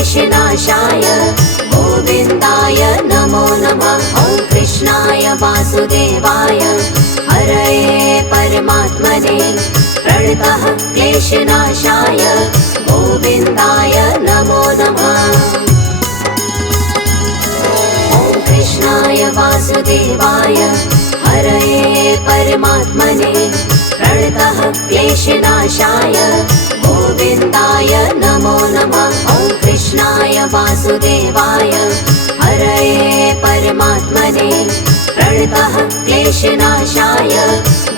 क्लेशनाशाय गोविन्दाय नमो नमः। ॐ कृष्णाय वासुदेवाय हरये परमात्मने प्रणतः क्लेशनाशाय गोविन्दाय नमो नमः। ॐ कृष्णाय वासुदेवाय हरये परमात्मने प्रणतः क्लेशनाशाय गोविन्दाय नमो नमः। ॐ कृष्णाय वासुदेवाय हरये परमात्मने प्रणतः क्लेशनाशाय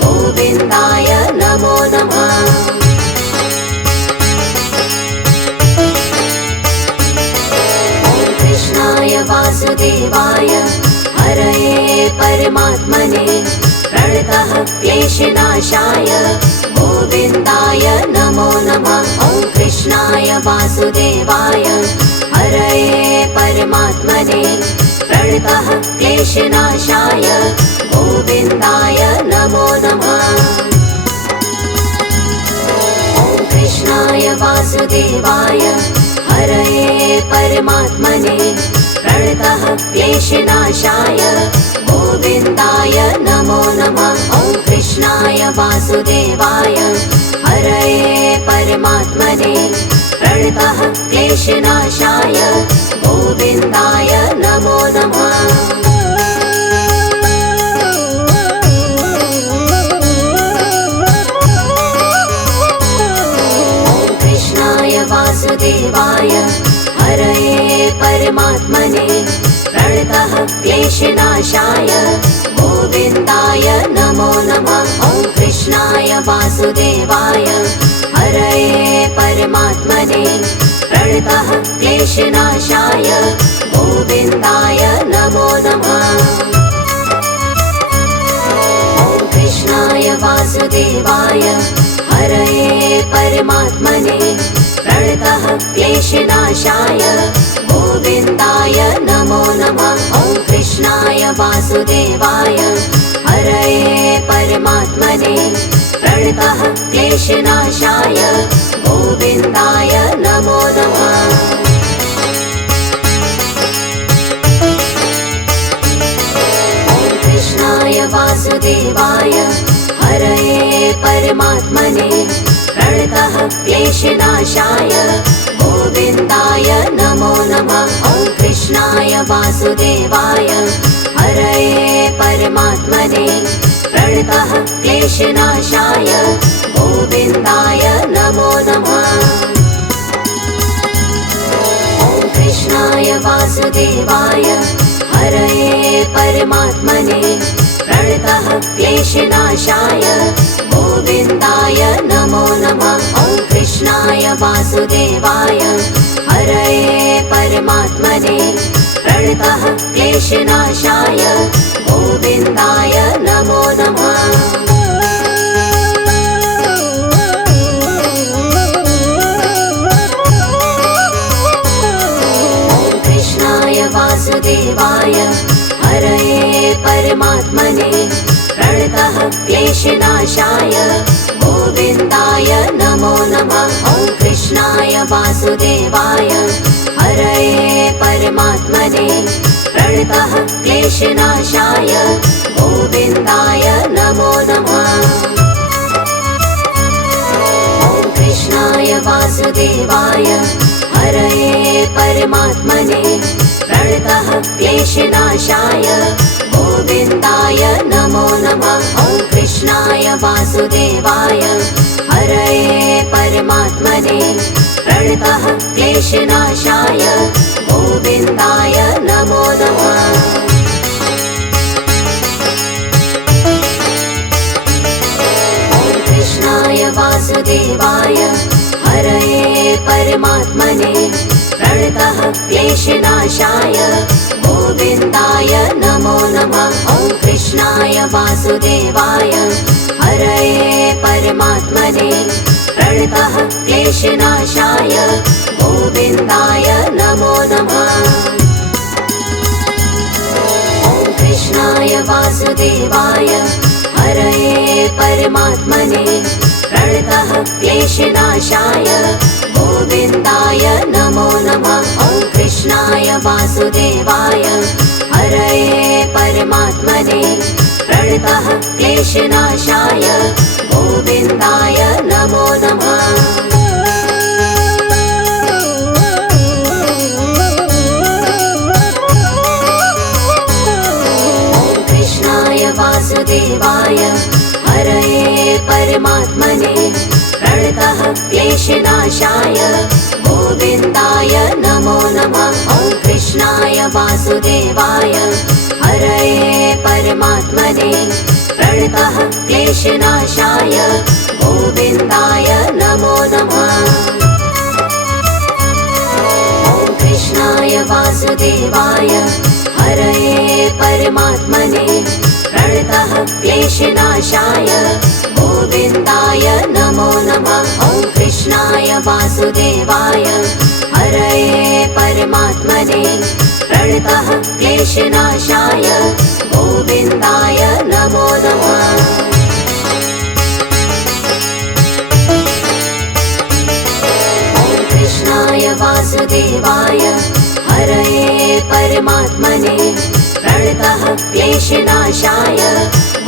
गोविन्दाय नमो नमः। ॐ कृष्णाय वासुदेवाय हरये परमात्मने प्रणतः क्लेशनाशाय गोविन्दाय नमो नमः। ॐ कृष्णाय वासुदेवाय हरये परमात्मने प्रणतः क्लेशनाशाय गोविन्दाय नमो नमः। ॐ कृष्णाय वासुदेवाय हरये परमात्मने प्रणतः क्लेशनाशाय गोविन्दाय नमो नमः। ॐ कृष्णाय वासुदेवाय हरये परमात्मने प्रणतः क्लेशनाशाय गोविन्दाय नमो नमः। ॐ कृष्णाय वासुदेवाय हरये परमात्मने प्रणतः क्लेशनाशाय गोविन्दाय नमो नमः। ॐ कृष्णाय वासुदेवाय हरये परमात्मने प्रणतः क्लेशनाशाय गोविन्दाय नमो नमः। ॐ कृष्णाय वासुदेवाय हरये परमात्मने प्रणतः क्लेशनाशाय गोविन्दाय नमो नमः। ॐ कृष्णाय वासुदेवाय हरये परमात्मने प्रणतः क्लेशनाशाय गोविन्दाय नमो नमः। ॐ कृष्णाय वासुदेवाय हरये परमात्मने प्रणतः क्लेशनाशाय गोविन्दाय नमो नमः। ॐ कृष्णाय वासुदेवाय हरये परमात्मने प्रणतः क्लेशनाशाय गोविन्दाय नमो नमः। ॐ कृष्णाय वासुदेवाय हरये परमात्मने प्रणतः क्लेशनाशाय गोविन्दाय नमो नमः। ॐ कृष्णाय वासुदेवाय हरये परमात्मने प्रणतः क्लेशनाशाय गोविन्दाय नमो नमः। ॐ कृष्णाय वासुदेवाय हरये परमात्मने प्रणतः क्लेशनाशाय गोविन्दाय नमो नमः। ॐ कृष्णाय वासुदेवाय हरये परमात्मने प्रणतः क्लेशनाशाय गोविन्दाय नमो नमः। ॐ कृष्णाय वासुदेवाय हरये परमात्मने प्रणतः क्लेशनाशाय गोविन्दाय नमो नमः। ॐ कृष्णाय वासुदेवाय हरये परमात्मने प्रणतः क्लेशनाशाय गोविन्दाय नमो नमः। ॐ कृष्णाय वासुदेवाय हरये परमात्मने प्रणतः क्लेशनाशाय गोविन्दाय नमो नमः। ॐ कृष्णाय वासुदेवाय हरये परमात्मने प्रणतः क्लेशनाशाय गोविन्दाय नमो नमः। ॐ कृष्णाय वासुदेवाय हरये परमात्मने प्रणतः क्लेशनाशाय गोविन्दाय नमो नमः। वासुदेवाय हरये परमात्मने प्रणतः क्लेशनाशाय गोविन्दाय नमो नमः। वासुदेवाय हरये परमात्मने प्रणतः क्लेशनाशाय गोविन्दाय नमो नमः। ॐ कृष्णाय वासुदेवाय हरये परमात्मने प्रणतः क्लेशनाशाय गोविन्दाय नमो नमः। ॐ कृष्णाय वासुदेवाय हरये परमात्मने प्रणतः क्लेशनाशाय गोविन्दाय नमो नमः। ॐ कृष्णाय वासुदेवाय हरये परमात्मने प्रणतः क्लेशनाशाय गोविन्दाय नमो नमः। ॐ कृष्णाय वासुदेवाय हरये परमात्मने प्रणतः क्लेशनाशाय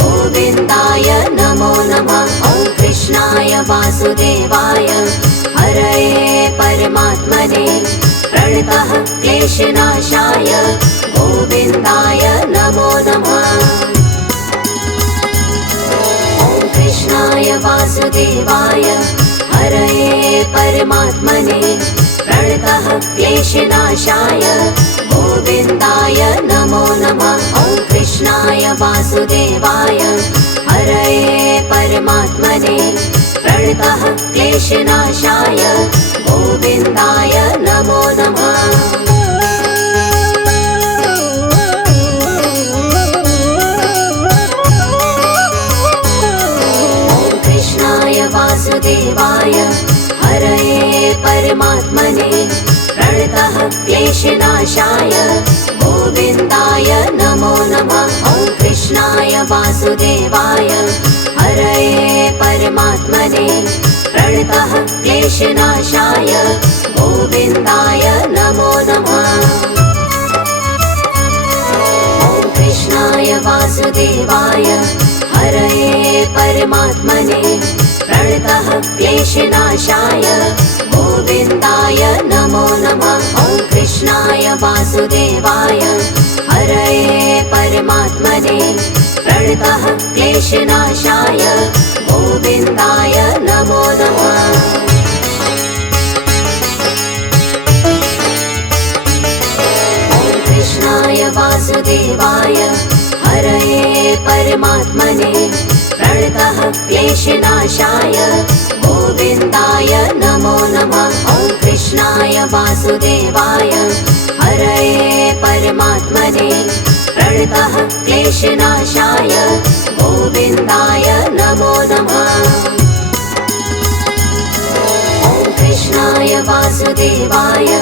गोविन्दाय नमो नमः। ॐ कृष्णाय वासुदेवाय हरये परमात्मने प्रणतः क्लेशनाशाय गोविन्दाय नमो नमः। ॐ कृष्णाय वासुदेवाय हरये परमात्मने प्रणतः क्लेशनाशाय गोविन्दाय नमो नमः। ॐ कृष्णाय वासुदेवाय हरये परमात्मने प्रणतः क्लेशनाशाय गोविन्दाय नमो नमः। ॐ कृष्णाय वासुदेवाय हरये परमात्मने प्रणतः क्लेशनाशाय गोविन्दाय नमो नमः। ॐ कृष्णाय वासुदेवाय हरये परमात्मने प्रणतः क्लेशनाशाय गोविन्दाय नमो नमः। ॐ कृष्णाय वासुदेवाय हरये परमात्मने प्रणतः क्लेशनाशाय गोविन्दाय नमो नमः। ॐ कृष्णाय वासुदेवाय हरये परमात्मने प्रणतः क्लेशनाशाय गोविन्दाय नमो नमः। ॐ कृष्णाय वासुदेवाय हरये परमात्मने प्रणतः क्लेशनाशाय गोविन्दाय नमो नमः। ॐ कृष्णाय वासुदेवाय हरये परमात्मने प्रणतः क्लेशनाशाय गोविन्दाय नमो नमः। ॐ कृष्णाय वासुदेवाय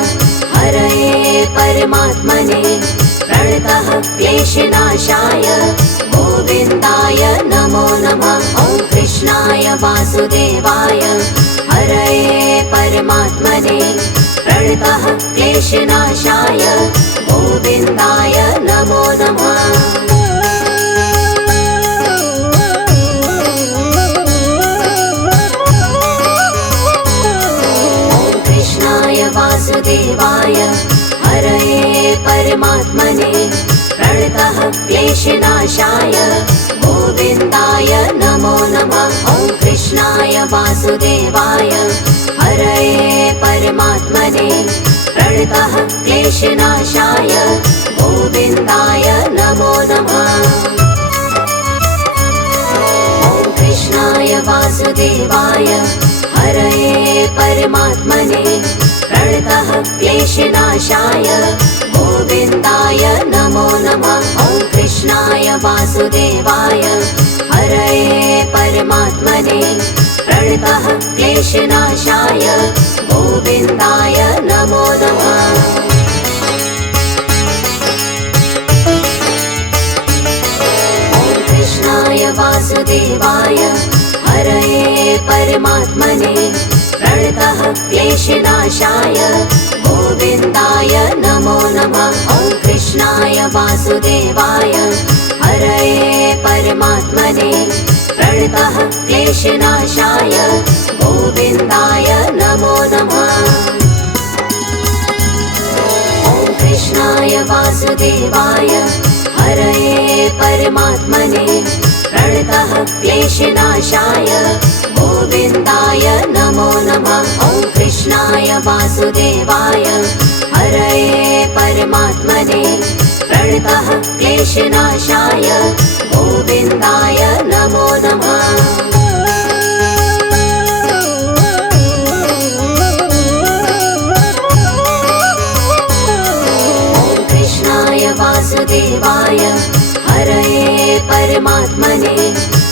हरये परमात्मने प्रणतः क्लेशनाशाय गोविन्दाय नमो नमः। ॐ कृष्णाय वासुदेवाय हरये परमात्मने प्रणतः क्लेशनाशाय गोविन्दाय नमो नमः। ॐ कृष्णाय वासुदेवाय हरये परमात्मने प्रणतः क्लेशनाशाय गोविन्दाय नमो नमः। ॐ कृष्णाय वासुदेवाय हरये परमात्मने प्रणतः क्लेशनाशाय गोविन्दाय नमो नमः। ॐ कृष्णाय वासुदेवाय हरये परमात्मने प्रणतः क्लेशनाशाय गोविन्दाय नमो नमः। ॐ कृष्णाय वासुदेवाय हरये परमात्मने प्रणतः क्लेशनाशाय गोविन्दाय नमो नमः। ॐ कृष्णाय वासुदेवाय हरये परमात्मने प्रणतः क्लेशनाशाय गोविन्दाय नमो नमः। वासुदेवाय हरये परमात्मने प्रणतः क्लेशनाशाय गोविन्दाय नमो नमः। ॐ कृष्णाय वासुदेवाय हरये परमात्मने प्रणतः क्लेशनाशाय गोविन्दाय नमो नमः। ॐ कृष्णाय वासुदेवाय हरये परमात्मने प्रणतः क्लेशनाशाय गोविन्दाय नमो नमः। ॐ कृष्णाय वासुदेवाय हरये परमात्मने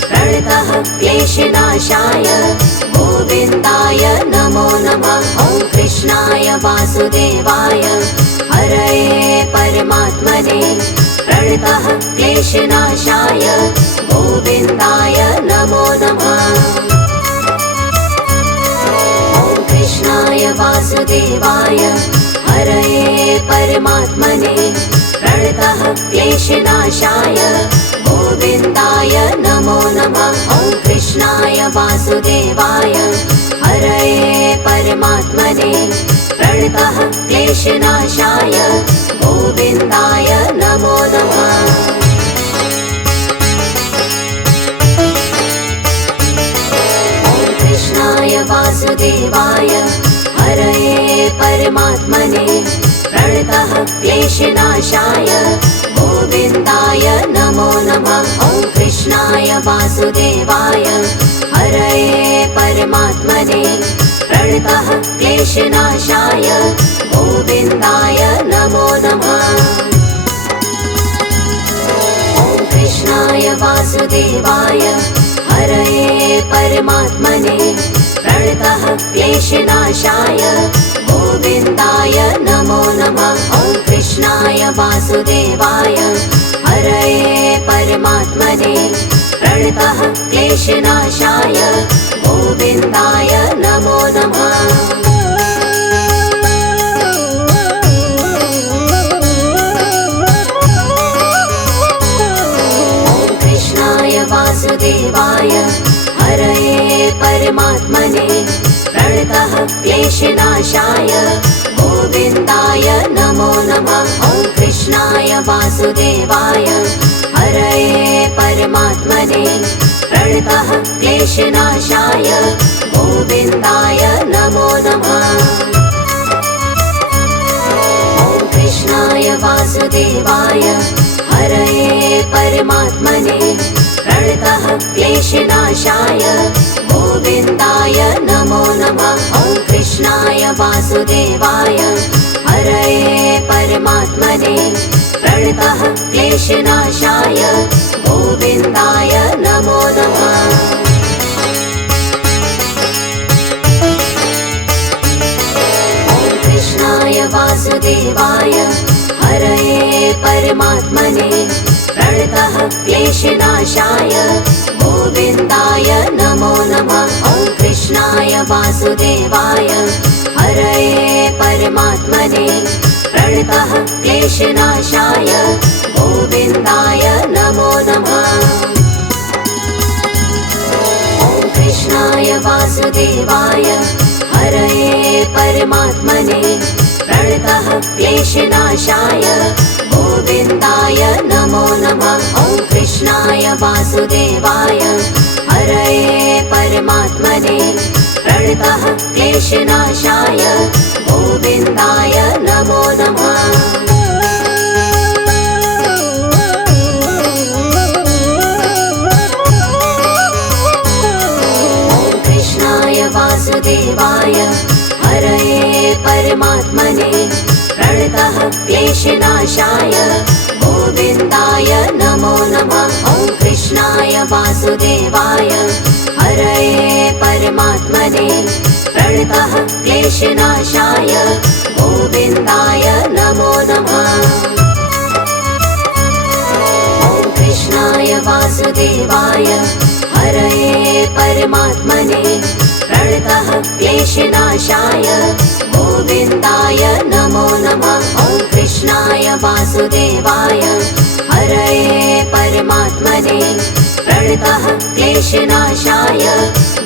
प्रणतः क्लेशनाशाय गोविन्दाय नमो नमः। ॐ कृष्णाय वासुदेवाय हरये परमात्मने प्रणतः क्लेशनाशाय गोविन्दाय नमो नमः। ॐ कृष्णाय वासुदेवाय हरये परमात्मने प्रणतः क्लेशनाशाय गोविन्दाय नमो नमः। ॐ कृष्णाय वासुदेवाय हरये परमात्मने प्रणतः क्लेशनाशाय गोविन्दाय नमो नमः। ॐ कृष्णाय वासुदेवाय हरये परमात्मने प्रणतः क्लेशनाशाय गोविन्दाय नमो नमः। ॐ कृष्णाय वासुदेवाय हरये परमात्मने प्रणतः क्लेशनाशाय गोविन्दाय नमो नमः। ॐ कृष्णाय वासुदेवाय हरये परमात्मने प्रणतः क्लेशनाशाय गोविन्दाय नमो नमः। ॐ कृष्णाय वासुदेवाय हरये परमात्मने प्रणतः क्लेशनाशाय गोविन्दाय नमो नमः। ॐ कृष्णाय वासुदेवाय हरये परमात्मने प्रणतः क्लेशनाशाय गोविन्दाय नमो नमः। ॐ कृष्णाय वासुदेवाय हरये परमात्मने प्रणतः क्लेशनाशाय गोविन्दाय नमो नमः। ॐ कृष्णाय वासुदेवाय हरये परमात्मने प्रणतः क्लेशनाशाय गोविन्दाय नमो नमः। ॐ कृष्णाय वासुदेवाय हरये परमात्मने प्रणतः क्लेशनाशाय गोविन्दाय नमो नमः। ॐ कृष्णाय वासुदेवाय हरये परमात्मने प्रणतः क्लेशनाशाय गोविन्दाय नमो नमः। ॐ कृष्णाय वासुदेवाय हरये परमात्मने प्रणतः क्लेशनाशाय गोविन्दाय नमो नमः। ॐ कृष्णाय वासुदेवाय हरये परमात्मने प्रणतः क्लेशनाशाय गोविन्दाय नमो नमः। ॐ कृष्णाय वासुदेवाय हरये परमात्मने प्रणतः क्लेशनाशाय गोविन्दाय नमो नमः। ॐ कृष्णाय वासुदेवाय हरये परमात्मने प्रणतः क्लेशनाशाय गोविन्दाय नमो नमः। ॐ कृष्णाय वासुदेवाय हरये परमात्मने प्रणतः क्लेशनाशाय गोविन्दाय नमो नमः। ॐ कृष्णाय वासुदेवाय हरये परमात्मने प्रणतः क्लेशनाशाय गोविन्दाय नमो नमः। ॐ कृष्णाय वासुदेवाय क्लेशनाशाय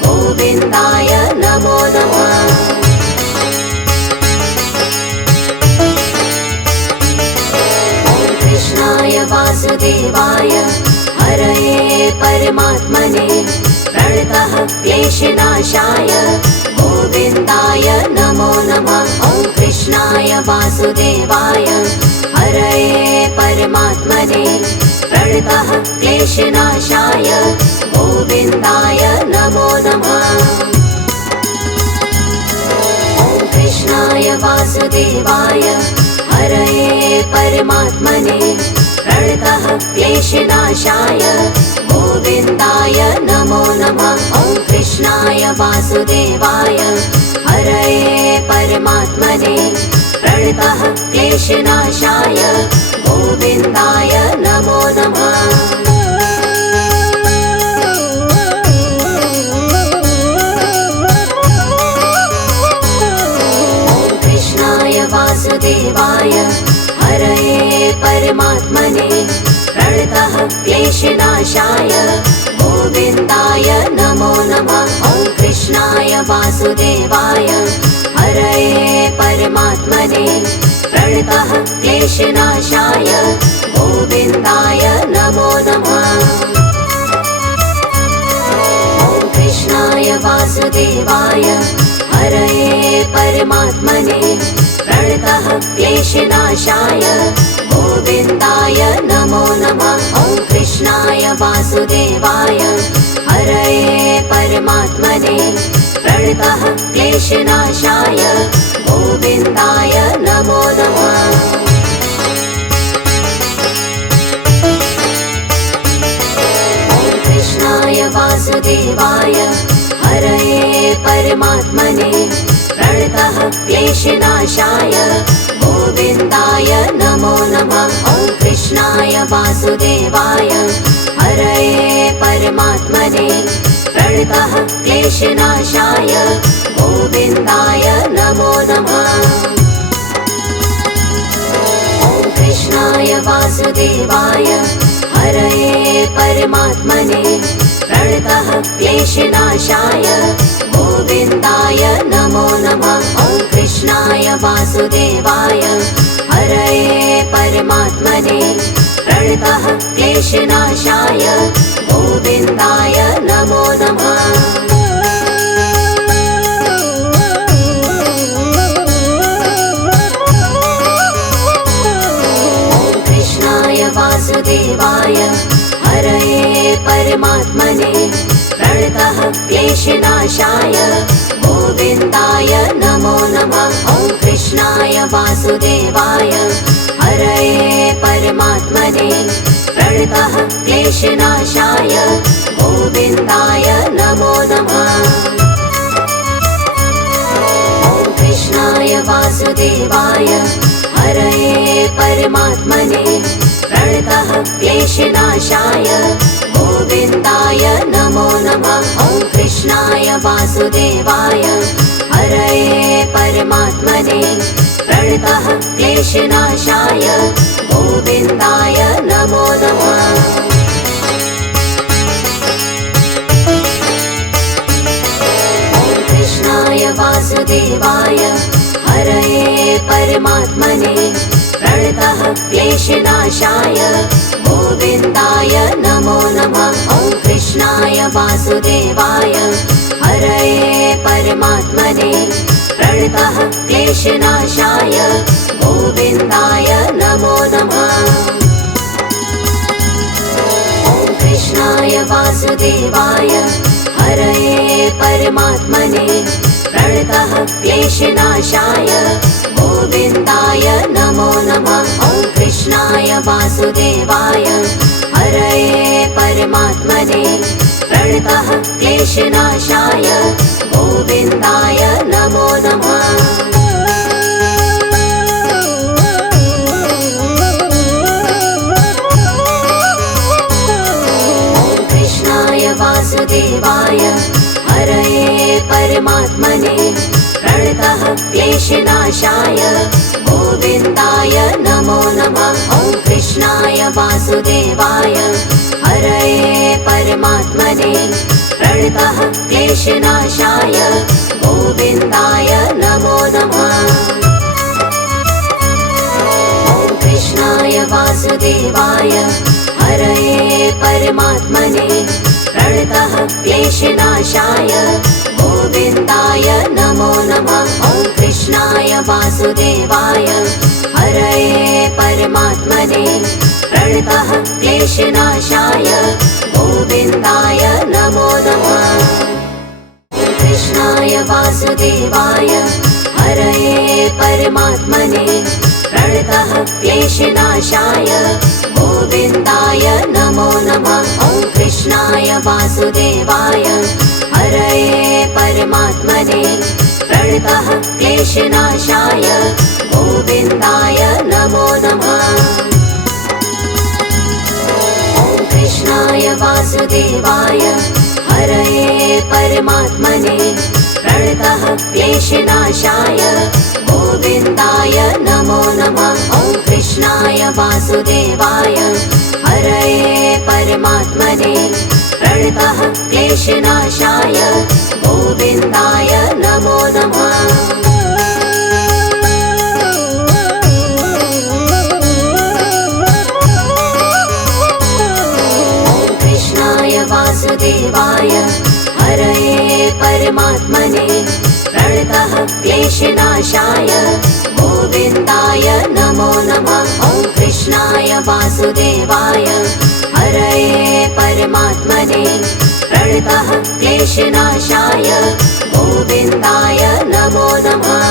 गोविन्दाय नमो नमः। कृष्णाय वासुदेवाय हरये परमात्मने प्रणतः क्लेशनाशाय गोविन्दाय नमो नमः। ॐ कृष्णाय वासुदेवाय हरये परमात्मने प्रणतः क्लेशनाशाय गोविन्दाय नमो नमः। ॐ कृष्णाय वासुदेवाय हरये परमात्मने प्रणतः क्लेशनाशाय गोविन्दाय नमो नमः। ॐ कृष्णाय वासुदेवाय हरये परमात्मने प्रणतः क्लेशनाशाय गोविन्दाय नमो नमः। वासुदेवाय हरये परमात्मने प्रणतः क्लेशनाशाय गोविन्दाय नमो नमः। ॐ कृष्णाय वासुदेवाय हरये परमात्मने प्रणतः क्लेशनाशाय गोविन्दाय नमो नमः। ॐ कृष्णाय वासुदेवाय हरये परमात्मने प्रणतः क्लेशनाशाय गोविन्दाय नमो नमः। ॐ कृष्णाय वासुदेवाय हरये परमात्मने प्रणतः क्लेशनाशाय गोविन्दाय नमो नमः। ॐ कृष्णाय वासुदेवाय हरये परमात्मने प्रणतः क्लेशनाशाय गोविन्दाय नमो नमः। ॐ कृष्णाय वासुदेवाय हरये परमात्मने प्रणतः क्लेशनाशाय गोविन्दाय नमो नमः। ॐ कृष्णाय वासुदेवाय हरये परमात्मने प्रणतः क्लेशनाशाय गोविन्दाय नमो नमः। ॐ कृष्णाय वासुदेवाय हरये परमात्मने प्रणतः क्लेशनाशाय गोविन्दाय नमो नमः। ॐ कृष्णाय वासुदेवाय हरये परमात्मने प्रणतः क्लेशनाशाय गोविन्दाय नमो नमः। ॐ कृष्णाय वासुदेवाय हरये परमात्मने प्रणतः क्लेशनाशाय गोविन्दाय नमो नमः। ॐ कृष्णाय वासुदेवाय हरये परमात्मने प्रणतः क्लेशनाशाय गोविन्दाय नमो नमः। ॐ कृष्णाय वासुदेवाय हरये परमात्मने प्रणतः क्लेशनाशाय गोविन्दाय नमो नमः। ॐ कृष्णाय वासुदेवाय हरये परमात्मने प्रणतः क्लेशनाशाय गोविन्दाय नमो नमः। ॐ कृष्णाय वासुदेवाय हरये परमात्मने प्रणतः क्लेशनाशाय गोविन्दाय नमो नमः। ॐ कृष्णाय वासुदेवाय हरये परमात्मने प्रणतः क्लेशनाशाय गोविन्दाय नमो नमः। ॐ कृष्णाय वासुदेवाय हरये परमात्मने प्रणतः क्लेशनाशाय गोविन्दाय नमो नमः। वासुदेवाय हरये परमात्मने प्रणतः क्लेशनाशाय गोविन्दाय नमो नमः। ॐ कृष्णाय वासुदेवाय हरये परमात्मने प्रणतः क्लेशनाशाय गोविन्दाय नमो नमः। ॐ कृष्णाय वासुदेवाय हरये परमात्मने प्रणतः क्लेशनाशाय गोविन्दाय नमो नमः। ॐ कृष्णाय वासुदेवाय हरये परमात्मने प्रणतः क्लेशनाशाय गोविन्दाय नमो नमः। ॐ कृष्णाय वासुदेवाय हरये परमात्मने प्रणतः क्लेशनाशाय गोविन्दाय नमो नमः। ॐ कृष्णाय वासुदेवाय हरये परमात्मने प्रणतः क्लेशनाशाय गोविन्दाय नमो नमः। ॐ कृष्णाय वासुदेवाय हरये परमात्मने प्रणतः क्लेशनाशाय गोविन्दाय नमो नमः। ॐ कृष्णाय वासुदेवाय हरये परमात्मने प्रणतः क्लेशनाशाय गोविन्दाय नमो नमः। ॐ कृष्णाय वासुदेवाय हरये परमात्मने प्रणतः क्लेशनाशाय गोविन्दाय नमो नमः। ॐ कृष्णाय वासुदेवाय हरये परमात्मने प्रणतः क्लेशनाशाय गोविन्दाय नमो नमः।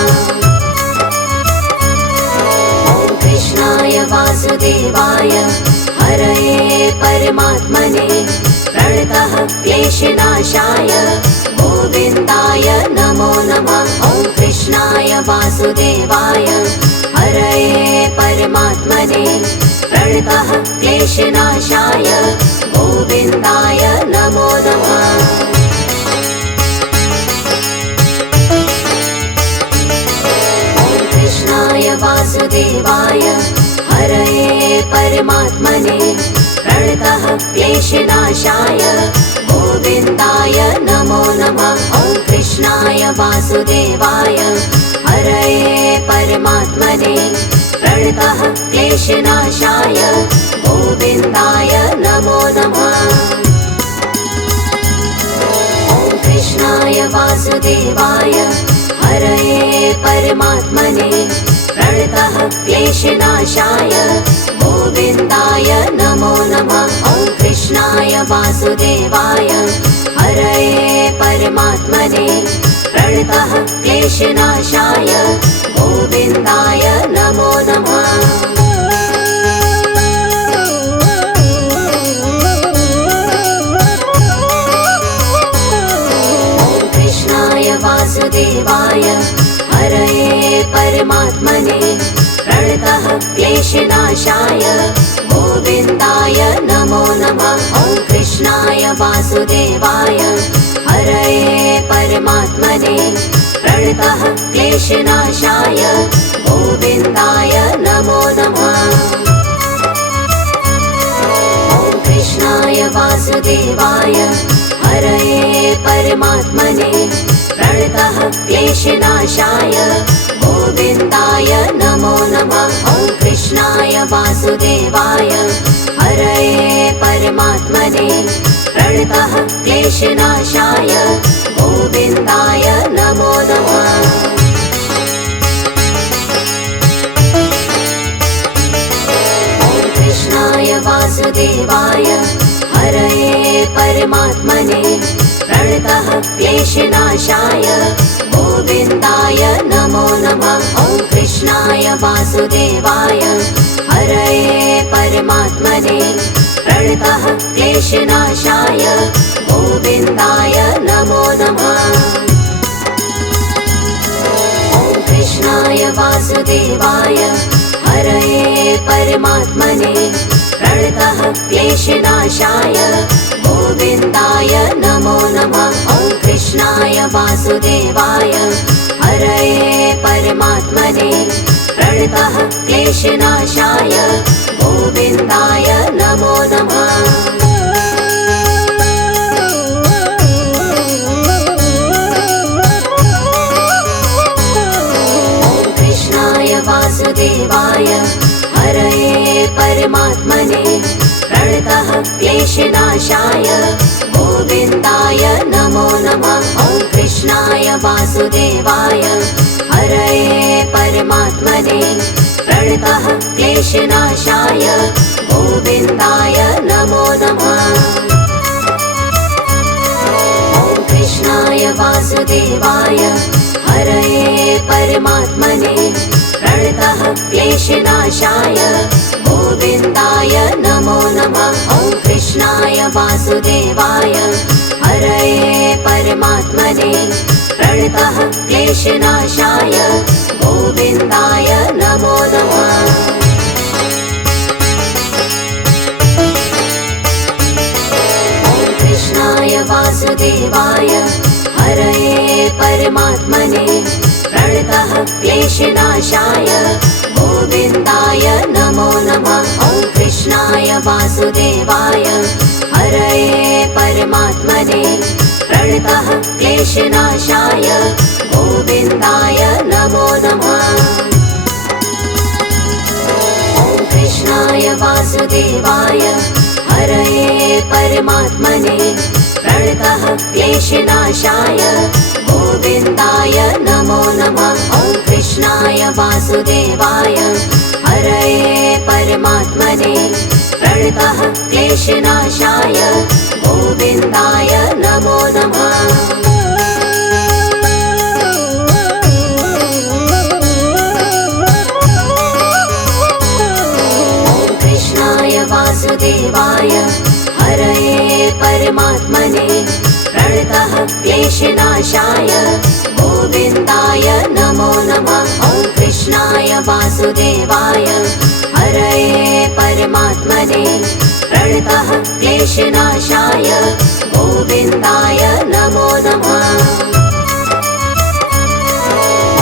ॐ कृष्णाय वासुदेवाय हरये परमात्मने प्रणतः क्लेशनाशाय गोविन्दाय नमो नमः। ॐ कृष्णाय वासुदेवाय हरये परमात्मने प्रणतः क्लेशनाशाय गोविन्दाय नमो नमः। ॐ कृष्णाय वासुदेवाय हरये परमात्मने प्रणतः क्लेशनाशाय गोविन्दाय नमो नमः। ॐ कृष्णाय वासुदेवाय हरये परमात्मने प्रणतः क्लेशनाशाय गोविन्दाय नमो नमः। ॐ कृष्णाय वासुदेवाय हरये परमात्मने प्रणतः क्लेशनाशाय गोविन्दाय नमो नमः। ॐ कृष्णाय वासुदेवाय हरये परमात्मने प्रणतः क्लेशनाशाय गोविन्दाय नमो नमः। ॐ कृष्णाय वासुदेवाय हरये परमात्मने प्रणतः क्लेशनाशाय गोविन्दाय नमो नमः। ॐ कृष्णाय वासुदेवाय हरये परमात्मने प्रणतः क्लेशनाशाय गोविन्दाय नमो नमः। ॐ कृष्णाय वासुदेवाय हरये परमात्मने प्रणतः क्लेशनाशाय गोविन्दाय नमो नमः। ॐ कृष्णाय वासुदेवाय हरये परमात्मने प्रणतः क्लेशनाशाय गोविन्दाय नमो नमः। ॐ कृष्णाय वासुदेवाय हरये परमात्मने प्रणतः क्लेशनाशाय गोविन्दाय नमो नमः। ॐ कृष्णाय वासुदेवाय हरये परमात्मने प्रणतः क्लेशनाशाय गोविन्दाय नमो नमः। ॐ कृष्णाय वासुदेवाय हरये परमात्मने प्रणतः क्लेशनाशाय गोविन्दाय नमो नमः। ॐ कृष्णाय वासुदेवाय हरये परमात्मने प्रणतः क्लेशनाशाय गोविन्दाय नमो नमः। क्लेशनाशाय गोविन्दाय नमो नमः। ॐ कृष्णाय वासुदेवाय हरये परमात्मने प्रणतः क्लेशनाशाय गोविन्दाय नमो नमः। ॐ कृष्णाय वासुदेवाय हरये परमात्मने प्रणतः क्लेशनाशाय गोविन्दाय नमो नमः। ॐ कृष्णाय वासुदेवाय हरये परमात्मने प्रणतः क्लेशनाशाय गोविन्दाय नमो नमः। ॐ कृष्णाय वासुदेवाय हरये परमात्मने प्रणतः क्लेशनाशाय गोविन्दाय नमो नमः। ॐ कृष्णाय वासुदेवाय हरये परमात्मने प्रणतः क्लेशनाशाय गोविन्दाय नमो नमः। ॐ कृष्णाय वासुदेवाय हरये परमात्मने प्रणतः क्लेशनाशाय गोविन्दाय नमो नमः। ॐ कृष्णाय वासुदेवाय हरये परमात्मने प्रणतः क्लेशनाशाय गोविन्दाय नमो नमः। ॐ कृष्णाय वासुदेवाय हरये परमात्मने प्रणतः क्लेशनाशाय गोविन्दाय नमो नमः। ॐ कृष्णाय वासुदेवाय हरये परमात्मने प्रणतः क्लेशनाशाय गोविन्दाय नमो नमः।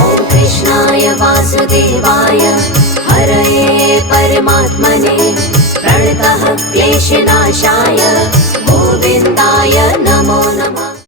ॐ कृष्णाय वासुदेवाय हरये परमात्मने प्रणतः क्लेशनाशाय गोविन्दाय नमो नमः।